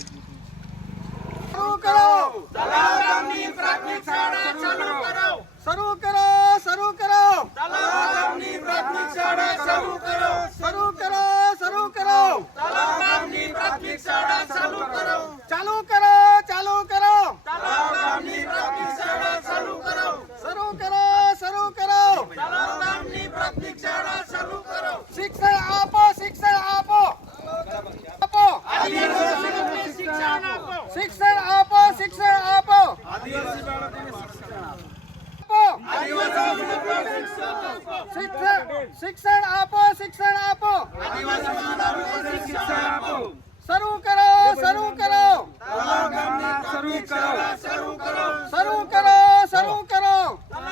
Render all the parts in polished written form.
શરૂ કરો તલાવ ગામની પ્રાથમિક શાળા ચાલુ કરો શરૂ કરો તલાવ ગામની પ્રાથમિક શાળા ચાલુ કરો શરૂ કરો તલાવ ગામની પ્રાથમિક શાળા ચાલુ કરો તલાવ ગામની પ્રાથમિક શાળા ચાલુ કરો શરૂ કરો તલાવ ગામની પ્રાથમિક શાળા ચાલુ કરો શિક્ષણ આપો આદિવાસીઓને શિક્ષણ આપો શિક્ષણ આપો આદિવાસી બાળકોને શિક્ષણ આપો શિક્ષણ આપો આદિવાસી બાળકોને શિક્ષણ આપો શરૂ કરો તલાવ ગામની પ્રાથમિક શાળા શરૂ કરો તલાવ ગામની પ્રાથમિક શાળા શરૂ કરો તલાવ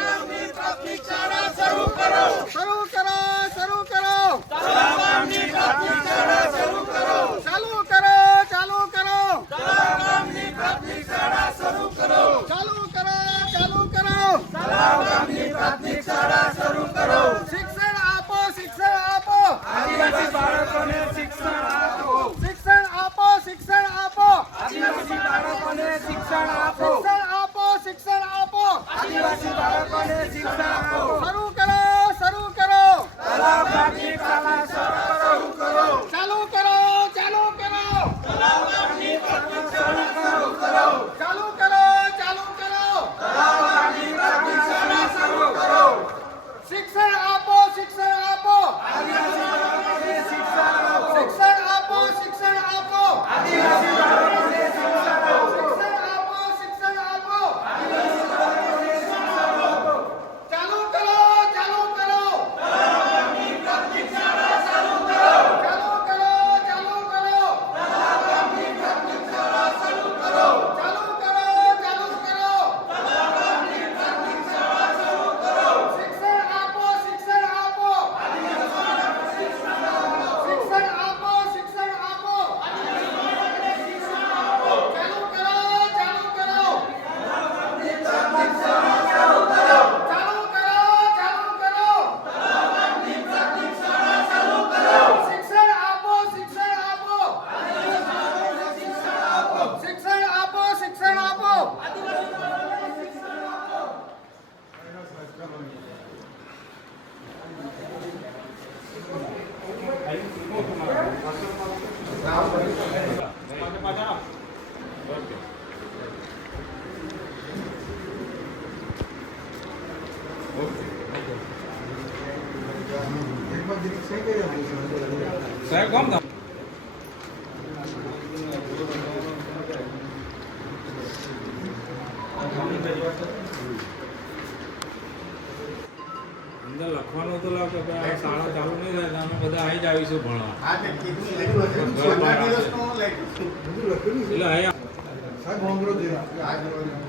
ગામની પ્રાથમિક શાળા શરૂ કરો તલાવ ગામની પ્રાથમિક શાળા શરૂ કરો ચાલુ કરો તલાવ ગામની પ્રાથમિક શાળા શરૂ કરો તલાવ ગામની પ્રાથમિક શાળા શરૂ કરો શિક્ષણ આપો આદિવાસી બાળકોને શિક્ષણ આપો આદિવાસી બાળકોને શિક્ષણ આપો આદિવાસી બાળકોને શિક્ષણ આપો શરૂ કરો તલાવ ગામની શાળા શરૂ કરો ચાલુ કરો તલાવ ગામની પ્રાથમિક શાળા શરૂ કરો ચાલુ કરો તલાવ ગામની પ્રાથમિક શાળા શરૂ કરો શિક્ષણ આપો આદિવાસી બાળકોને શિક્ષણ આપો શિક્ષણ આપો આદિવાસી બાળકોને શિક્ષણ આપો શિક્ષણ આપો આદિવાસી બાળકોને શિક્ષણ આપો ચાલુ કરો તલાવ ગામની પ્રાથમિક શાળા શરૂ કરો ચાલુ કરો તલાવ ગામની પ્રાથમિક શાળા શરૂ કરો ચાલુ કરો તલાવ ગામની પ્રાથમિક શાળા શરૂ કરો શિક્ષણ આપો શિક્ષણ આપો શિક્ષણ આપો ચાલુ કરો પ્રાથમિક શાળા શરૂ કરો ચાલુ કરો તલાવ ગામની પ્રાથમિક શાળા શરૂ કરો શિક્ષણ આપો શિક્ષણ આપો શિક્ષણ આપો સાહેબ કોમ અંદર લખવાનું તો લાગે કે આ શાળા ચાલુ નહીં થાય અમે બધા અહીં જ આવીશું ભણવા એટલે અહીંયા